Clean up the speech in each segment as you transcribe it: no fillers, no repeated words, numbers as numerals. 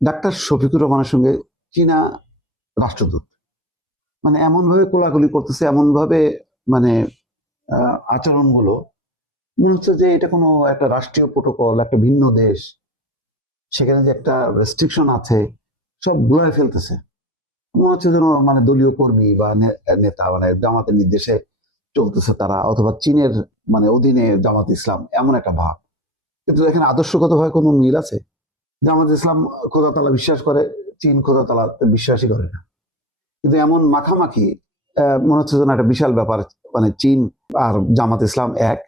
Doctor Shafiqur রহমানের সঙ্গে চীনা রাষ্ট্রদূত মানে এমন ভাবে কোলাকুলি করতেছে, এমন ভাবে মানে আচরণগুলো মনে হচ্ছে যে এটা কোনো একটা রাষ্ট্রীয় প্রোটোকল, একটা ভিন্ন দেশ, সেখানে যে একটা রেস্ট্রিকশন আছে, সব গুলায় ফেলতেছে। মনে হচ্ছে যেন মানে দলীয় কর্মী বা নেতা, মানে জামাতের নির্দেশে চলতেছে তারা, অথবা চীনের মানে অধীনে জামাত ইসলাম, এমন একটা ভাব। কিন্তু এখানে আদর্শগতভাবে কোনো মিল আছে? জামাত ইসলাম খোদা তাআলা বিশ্বাস করে, চীন খোদা তাআলা বিশ্বাসই করে না। কিন্তু এমন মাখামাখি মনে হচ্ছে যেন একটা বিশাল ব্যাপার, মানে চীন আর জামাত ইসলাম এক।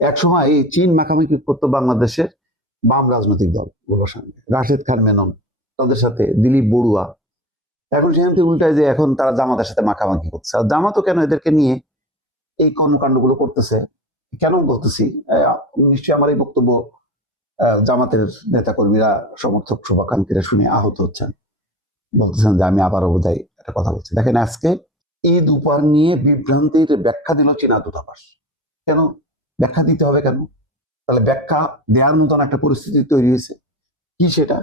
এক সময় এই চীন মাখামাখি করতো বাংলাদেশের বাম রাজনৈতিক দলগুলোর সঙ্গে, রাশেদ খান মেনন তাদের সাথে, দিলীপ বড়ুয়া। এখন সেখান থেকে উল্টায় যে এখন তারা জামাতের সাথে মাখামাখি করছে। আর জামাতও কেন এদেরকে নিয়ে এই কর্মকাণ্ডগুলো করতেছে, কেন বলতেছি, নিশ্চয়ই আমার এই বক্তব্য জামাতের নেতাকর্মীরা, সমর্থক, শুভাকাঙ্ক্ষীরা শুনে আহত হচ্ছেন, বলতেছেন যে আমি আবারও বোধহয় একটা কথা বলছি। দেখেন, আজকে ঈদ উপহার নিয়ে বিভ্রান্তির ব্যাখ্যা দিল চীনা দূতাবাস। কেন ব্যাখ্যা দিতে হবে? কেন? তাহলে ব্যাখ্যা দেওয়ার মতন একটা পরিস্থিতি তৈরি হয়েছে। কি সেটা?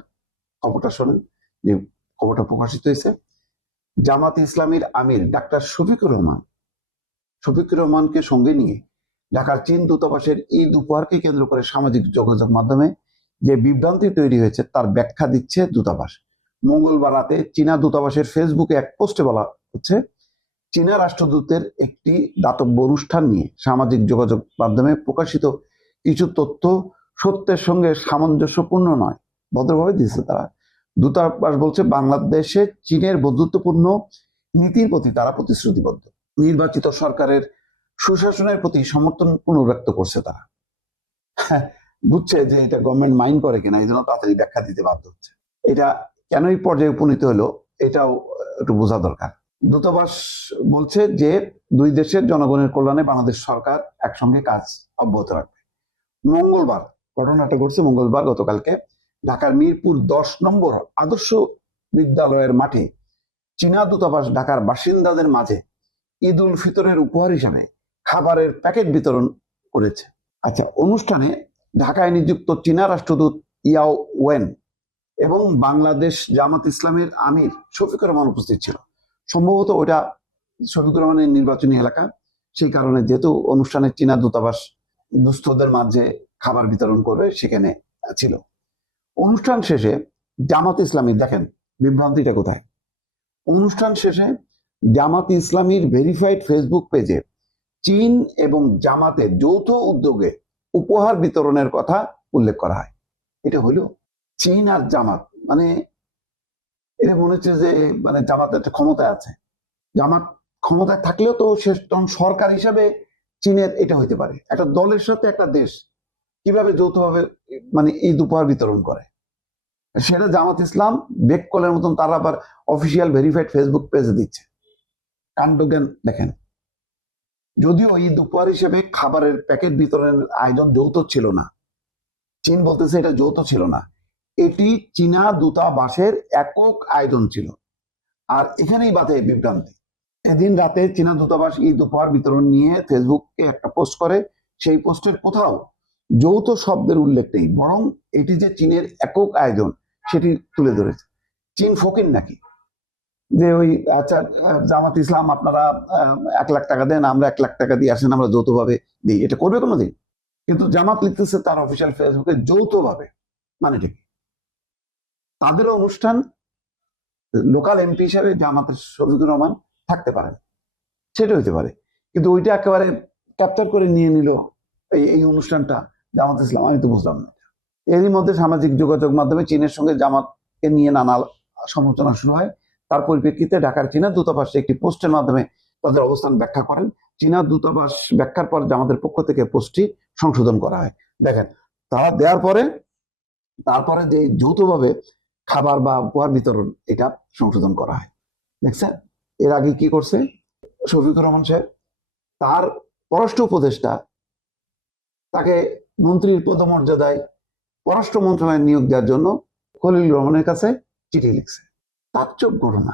খবরটা শোনেন। যে খবরটা প্রকাশিত হয়েছে, জামাত ইসলামীর আমির ডাক্তার শফিকুর রহমানকে সঙ্গে নিয়ে ঢাকার চীন দূতাবাসের ঈদ উপহারকে কেন্দ্র করে সামাজিক যোগাযোগ মাধ্যমে যে বিভ্রান্তি তৈরি হয়েছে তার ব্যাখ্যা দিচ্ছে দূতাবাস। মঙ্গলবার রাতে চীনা দূতাবাসের ফেসবুকে এক পোস্টে বলা হচ্ছে, চীনা রাষ্ট্রদূতের একটি দাতব্য অনুষ্ঠান নিয়ে সামাজিক যোগাযোগ মাধ্যমে প্রকাশিত কিছু তথ্য সত্যের সঙ্গে সামঞ্জস্যপূর্ণ নয়। ভদ্রভাবে দিচ্ছে তারা। দূতাবাস বলছে, বাংলাদেশে চীনের বন্ধুত্বপূর্ণ নীতির প্রতি তারা প্রতিশ্রুতিবদ্ধ। নির্বাচিত সরকারের সুশাসনের প্রতি সমর্থন পুনর্ব্যক্ত করছে তারা। বুঝছে যে এটা গভর্নমেন্ট মাইন্ড করে কিনা, এই জন্য তাড়াতাড়ি ব্যাখ্যা দিতে বাধ্য হচ্ছে। এটা কেন এই পর্যায়ে উপনীত হলো, এটাও একটু বোঝা দরকার। দূতাবাস বলছে যে দুই দেশের জনগণের কল্যাণে বাংলাদেশ সরকার একসঙ্গে কাজ অব্যাহত রাখবে। মঙ্গলবার ঘটনাটা ঘটছে, মঙ্গলবার গতকালকে ঢাকার মিরপুর 10 নম্বর আদর্শ বিদ্যালয়ের মাঠে চীনা দূতাবাস ঢাকার বাসিন্দাদের মাঝে ঈদ উল ফিতরের উপহার হিসাবে খাবারের প্যাকেট বিতরণ করেছে। আচ্ছা, অনুষ্ঠানে ঢাকায় নিযুক্ত চীনা রাষ্ট্রদূত ইয়াও ওয়েন এবং বাংলাদেশ জামাত ইসলামের আমির শফিকুর রহমান উপস্থিত ছিল। সম্ভবত ওটা শফিকুর রহমানের নির্বাচনী এলাকা, সেই কারণে যেহেতু অনুষ্ঠানে চীনা দূতাবাস দুস্থদের মাঝে খাবার বিতরণ করবে, সেখানে ছিল। অনুষ্ঠান শেষে জামাত ইসলামী, দেখেন বিভ্রান্তিটা কোথায়, অনুষ্ঠান শেষে জামাত ইসলামীর ভেরিফাইড ফেসবুক পেজে চীন এবং জামাতের যৌথ উদ্যোগে উপহার বিতরণের কথা উল্লেখ করা হয়। এটা হলো চীন আর জামাত, মানে এটা মনে হচ্ছে যে মানে জামাত একটা ক্ষমতায় আছে। জামাত ক্ষমতায় থাকলেও তো সে সরকার হিসাবে চীনের এটা হইতে পারে। একটা দলের সাথে একটা দেশ কিভাবে যৌথভাবে মানে ঈদ উপহার বিতরণ করে, সেটা জামাত ইসলাম বেককলের মতন তারা আবার অফিসিয়াল ভেরিফাইড ফেসবুক পেজে দিচ্ছে। কাণ্ডজ্ঞান দেখেন। যদিও ঈদ উপহার হিসেবে খাবারের প্যাকেট বিতরণের আয়োজন যৌথ ছিল না, চীন বলতেছে এটা যৌথ ছিল না, এটি চীনা দূতাবাসের একক আয়োজন ছিল। আর এখানেই বাধে বিভ্রান্তি। এদিন রাতে চীনা দূতাবাস ঈদ উপহার বিতরণ নিয়ে ফেসবুকে একটা পোস্ট করে। সেই পোস্টের কোথাও যৌথ শব্দের উল্লেখ নেই, বরং এটি যে চীনের একক আয়োজন সেটি তুলে ধরেছে। চীন ফকির নাকি যে ওই আচ্ছা জামাত ইসলাম আপনারা 1 লাখ টাকা দেন, আমরা 1 লাখ টাকা দিয়ে আসেন, আমরা যৌথভাবে দিই, এটা করবে কোনোদিন? কিন্তু জামাত লিখতেছে তার অফিসিয়াল ফেসবুকে যৌথভাবে, মানে ঠিক তাদের অনুষ্ঠান, লোকাল এমপি হিসাবে জামাতের শফিকুর রহমান থাকতে পারেন, সেটা হইতে পারে, কিন্তু ওইটা একেবারে ক্যাপচার করে নিয়ে নিল এই অনুষ্ঠানটা জামাত ইসলাম। আমি তো বুঝলাম না। এরই মধ্যে সামাজিক যোগাযোগ মাধ্যমে চীনের সঙ্গে জামাতকে নিয়ে নানা সমালোচনা শুরু হয়। তার পরিপ্রেক্ষিতে ঢাকার চীনা দূতাবাস একটি পোস্টের মাধ্যমে তাদের অবস্থান ব্যাখ্যা করেন। চীনা দূতাবাস ব্যাখ্যার পর জামাতের পক্ষ থেকে পোস্টটি সংশোধন করা হয়। দেখেন, তারা দেওয়ার পরে তারপরে যে যৌথভাবে খাবার বা উপহার বিতরণ, এটা সংশোধন করা হয়। দেখছেন এর আগে কি করছে শফিকুর রহমান সাহেব? তার পররাষ্ট্র উপদেষ্টা তাকে মন্ত্রীর পদমর্যাদায় পররাষ্ট্র মন্ত্রণালয়ে নিয়োগ দেওয়ার জন্য খলিলুর রহমানের কাছে চিঠি লিখছে। তাজ্জব ঘটনা।